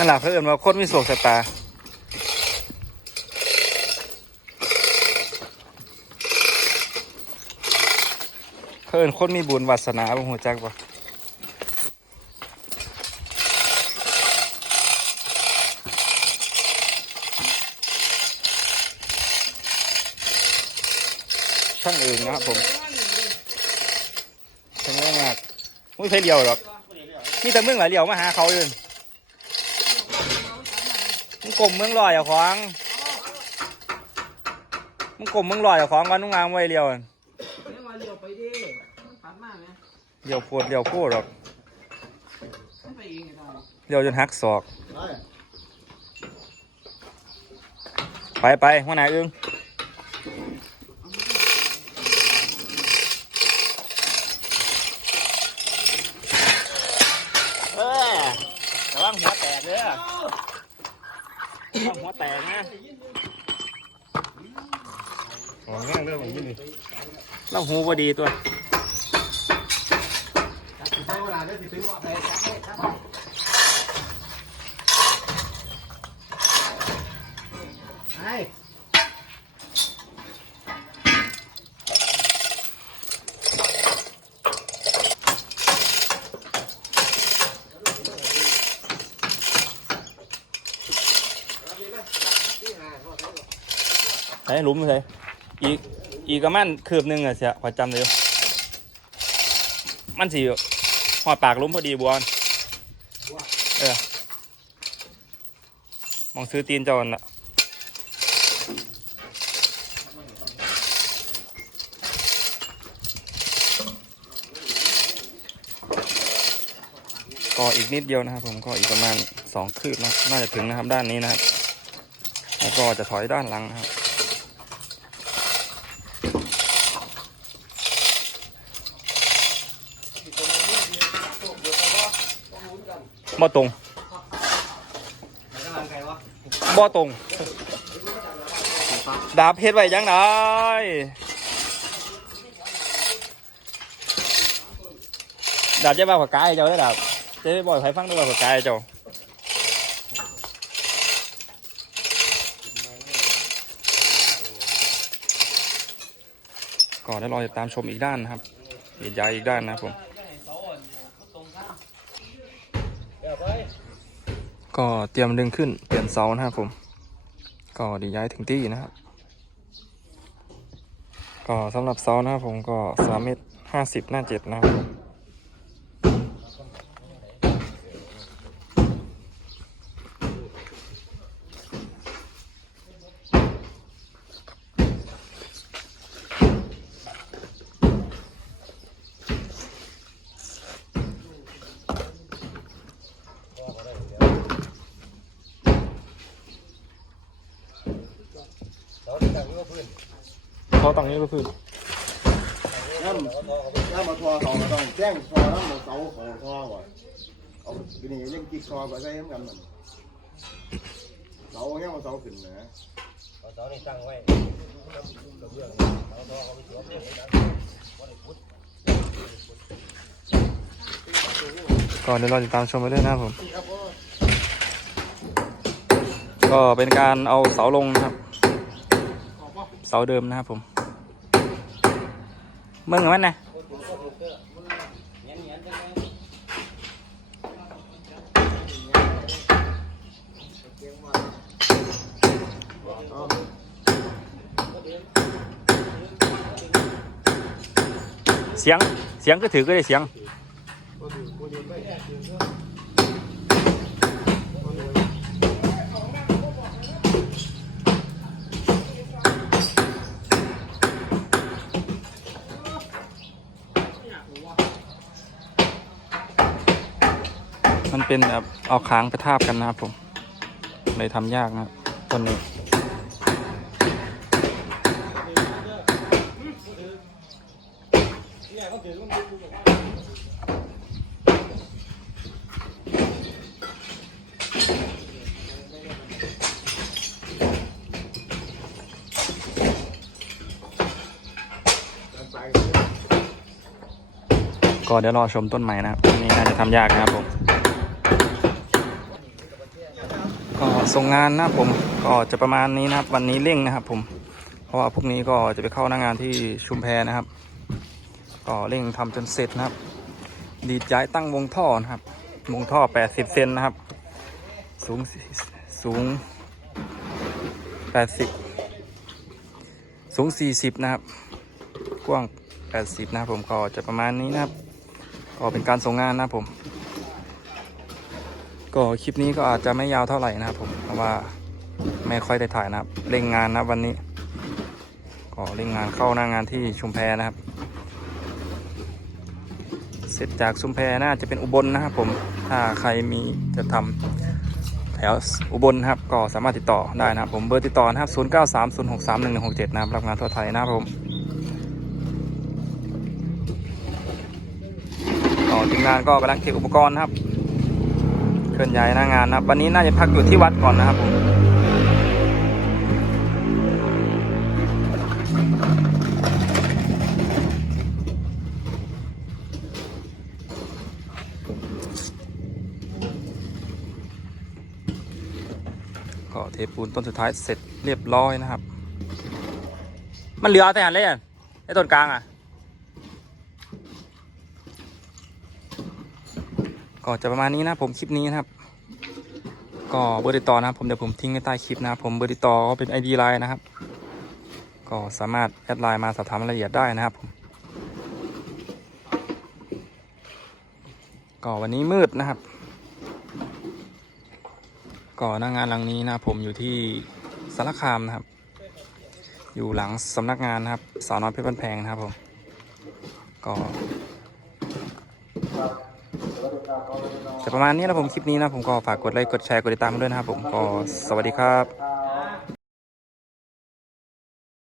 นั่นแหละเขาเอื่นว่าคนมีโศกชะตาเขาเอื่นคนมีบุญวาสนาบ่หัวจักบ่ช่างเองนะครับผมช่างเรื่องมากไม่ใช่เดียวหรอกนี่แต่มึงหลายเดียวมาหาเขาอยู่ มึงกลมมึงลอยอย่าขวางมึงกลมมึงลอยอย่าขวางวันนุ่งงามไว้เรียวเลี้ยงมาเรียวไปดิมันปัดมากนะเรียวโพดเรียวโคตรหรอกเด้เรียวจนหักศอก ไปไปหัวหน้าอึ้งเออระวังหัวแตกเด้อระวัง หัวแตกนะอ๋อแง่เรื่องของยี่นี่เราหูพอดีตัว ใช้เวลาได้สิซื้อว่าไปจับให้จับไอ้ หลุมใส่อีกอีกประมาณคืบหนึ่งอะเสียขอจำเลยมันสิหอดปากลุมพอดีบวนเออมองซื้อตีนจอนละก็อีกนิดเดียวนะครับ ผมก็อีกประมาณสองคืบนะน่าจะถึงนะครับด้านนี้นะครับ แล้วก็จะถอยด้านหลังนะครับ บ่ตรงบ่ตรง ดาบเพชรไว้ยังไงดาบจะบ้าผักกายเจ้าได้ดาบจะบ่อยใครฟังด้วยว่าผักกายเจ้าก็ได้รอติดตามชมอีกด้านนะครับเดี๋ยายอีกด้านนะครับผม ก็เตรียมดึงขึ้นเปลี่ยนเสานะครับผม ก็ดียวย้ายถึงที่นะครับ ก็สำหรับเสานะครับผมก็สามเมตรห้าสิบหน้าเจ็ดนะครับ เขาตังนี้ก็คือน้ำน้ำมาทอเขาก็ต้องแจ้งทอน้ำมาเสาของทอก่อนเอาทีนี้เล่นกิ๊กทอไปใช้กันมันเสาเนี่ยมาเสาขึ้นนะเสานี่ตั้งไว้ก็เดี๋ยวเราติดตามชมไปด้วยนะครับผม ก็เป็นการเอาเสาลงนะครับ เสาเดิมนะครับผมเมื่อไงมันนะเสียงเสียงก็ถือก็ได้เสียง มันเป็นแบบเอาค้างไปทาบกันนะครับผมเลยทำยากนะครับต้นนี้ ก็เดี๋ยวรอชมต้นใหม่นะครับอันนี้น่าจะทำยากนะครับผม ก็ส่งงานนะผมก็จะประมาณนี้นะครับ วันนี้เร่งนะครับ ผม เพราะว่าพรุ่งนี้ก็จะไปเข้าหน้างานที่ชุมแพนะครับ ก็เร่งทำจนเสร็จนะครับ ดีดย้ายตั้งวงท่อนะครับ วงท่อ 80 เซนนะครับ สูงสูง 80 สูง 40 นะครับ กว้าง 80 นะครับผมก็จะประมาณนี้นะครับ ก็เป็นการส่งงานนะครับผม ก็คลิปนี้ก็อาจจะไม่ยาวเท่าไหร่นะครับผมเพราะว่าไม่ค่อยได้ถ่ายนะครับเร่งงานนะวันนี้ ก็เร่งงานเข้าหน้างานที่ชุมแพนะครับ เสร็จจากชุมแพน่าจะเป็นอุบลนะครับผมถ้าใครมีจะทำแถวอุบลครับก็สามารถติดต่อได้นะครับผมเบอร์ติดต่อนะครับ 0 9 3 0 6 3 1 1 6 7 นะครับรับงานทั่วไทยนะครับผมต่อทีมงานก็กำลังเก็บอุปกรณ์นะครับ ลื่อนย้ายหน้างานนะวันนี้น่าจะพักอยู่ที่วัดก่อนนะครับผมก็เทปูนต้นสุดท้ายเสร็จเรียบร้อยนะครับ มันเหลือแต่อันเลยอะไอ้ต้นกลางอะ ก็จะประมาณนี้นะผมคลิปนี้นะครับ ก็เบอร์ติดต่อนะครับผมเดี๋ยวผมทิ้งไว้ใต้คลิปนะผมเบอร์ติดต่อก็เป็น ID ไลน์นะครับ ก็สามารถแอดไลน์มาสอบถามรายละเอียดได้นะครับผมก็วันนี้มืดนะครับก็หน้างานหลังนี้นะผมอยู่ที่สารคามนะครับ อยู่หลังสำนักงานนะครับสาวน้อยเพชรบ้านแพงนะครับผมก็ แต่ประมาณนี้นะผมคลิปนี้นะผมก็ฝากกดไลค์กดแชร์กดติดตามด้วยนะครับผมก็สวัสดีครับ